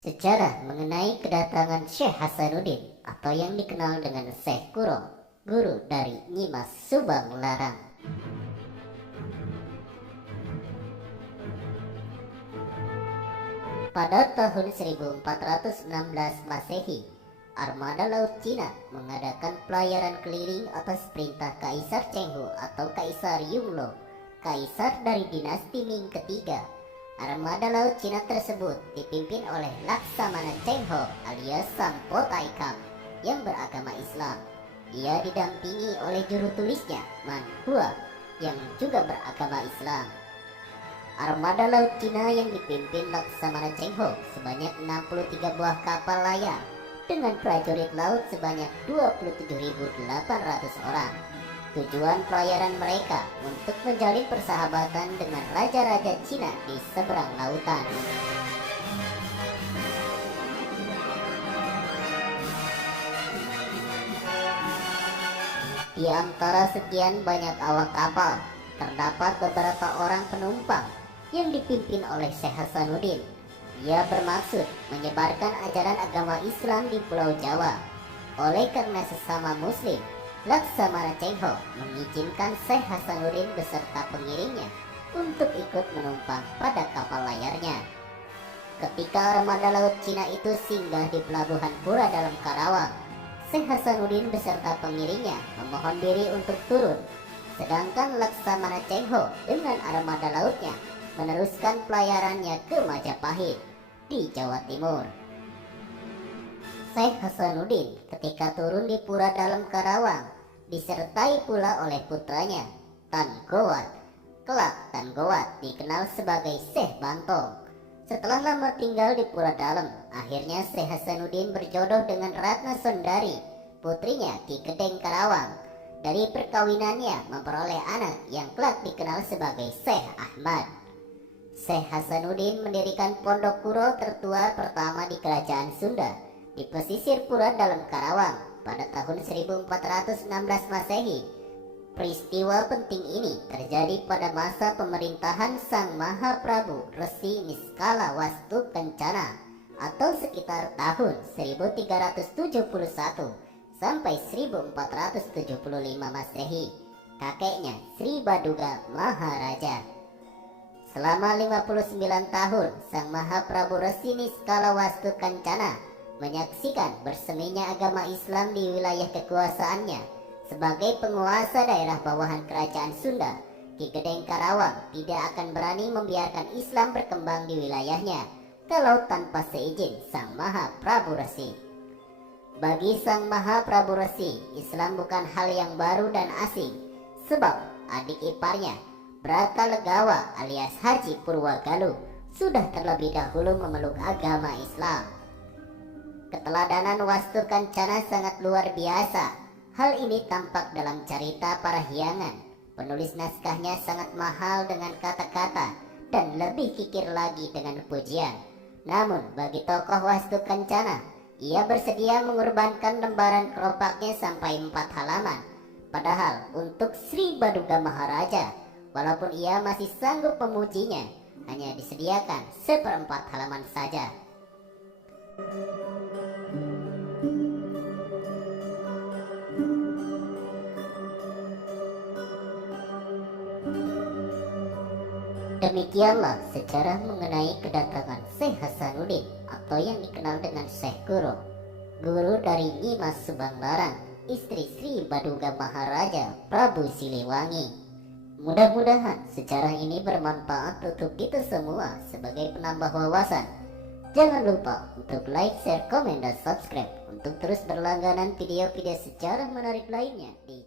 Sejarah mengenai kedatangan Syekh Hasanuddin atau yang dikenal dengan Syekh Kuro, guru dari Nyimas Subang Larang. Pada tahun 1416 Masehi, armada laut Cina mengadakan pelayaran keliling atas perintah Kaisar Chenghu atau Kaisar Yungle, kaisar dari dinasti Ming ketiga. Armada laut Cina tersebut dipimpin oleh Laksamana Chengho alias Sampo Taikam yang beragama Islam. Ia didampingi oleh juru tulisnya Man Hua yang juga beragama Islam. Armada laut Cina yang dipimpin Laksamana Chengho sebanyak 63 buah kapal layar dengan prajurit laut sebanyak 27.800 orang. Tujuan pelayaran mereka untuk menjalin persahabatan dengan raja-raja Cina di seberang lautan. Di antara sekian banyak awak kapal, terdapat beberapa orang penumpang yang dipimpin oleh Syekh Hasanuddin. Ia bermaksud menyebarkan ajaran agama Islam di Pulau Jawa. Oleh karena sesama Muslim, Laksamana Chengho mengizinkan Syekh Hasanuddin beserta pengiringnya untuk ikut menumpang pada kapal layarnya. Ketika armada laut Cina itu singgah di pelabuhan Pura dalam Karawang, Syekh Hasanuddin beserta pengiringnya memohon diri untuk turun, sedangkan Laksamana Chengho dengan armada lautnya meneruskan pelayarannya ke Majapahit di Jawa Timur. Syekh Hasanuddin ketika turun di Pura dalam Karawang disertai pula oleh putranya Tan Gowat. Kelak Tan Gowat dikenal sebagai Syekh Bantong. Setelah lama tinggal di Pura Dalam, akhirnya Syekh Hasanuddin berjodoh dengan Ratna Sondari, putrinya Ki Gedeng Karawang. Dari perkawinannya memperoleh anak yang kelak dikenal sebagai Syekh Ahmad. Syekh Hasanuddin mendirikan pondok Kuro tertua pertama di Kerajaan Sunda di pesisir Pura dalam Karawang pada tahun 1416 Masehi. Peristiwa penting ini terjadi pada masa pemerintahan Sang Mahaprabu Resi Niskala Wastu Kencana atau sekitar tahun 1371 sampai 1475 Masehi. Kakeknya Sri Baduga Maharaja. Selama 59 tahun, Sang Mahaprabu Resi Niskala Wastu Kencana menyaksikan berseminya agama Islam di wilayah kekuasaannya. Sebagai penguasa daerah bawahan kerajaan Sunda, Ki Gedeng Karawang tidak akan berani membiarkan Islam berkembang di wilayahnya kalau tanpa seizin Sang Mahaprabu Resi. Bagi Sang Mahaprabu Resi, Islam bukan hal yang baru dan asing, sebab adik iparnya Brata Legawa alias Haji Purwagaluh sudah terlebih dahulu memeluk agama Islam. Keteladanan Wastu Kencana sangat luar biasa. Hal ini tampak dalam cerita Parahyangan. Penulis naskahnya sangat mahal dengan kata-kata dan lebih kikir lagi dengan pujian. Namun bagi tokoh Wastu Kencana, ia bersedia mengorbankan lembaran keropaknya sampai 4 halaman. Padahal untuk Sri Baduga Maharaja, walaupun ia masih sanggup memujinya, hanya disediakan 1/4 halaman saja. Demikianlah sejarah mengenai kedatangan Syekh Hasanuddin atau yang dikenal dengan Syekh Kuro, guru dari Nyimas Subang Larang, istri Sri Baduga Maharaja Prabu Siliwangi. Mudah-mudahan sejarah ini bermanfaat untuk kita semua sebagai penambah wawasan. Jangan lupa untuk like, share, komen, dan subscribe untuk terus berlangganan video-video sejarah menarik lainnya di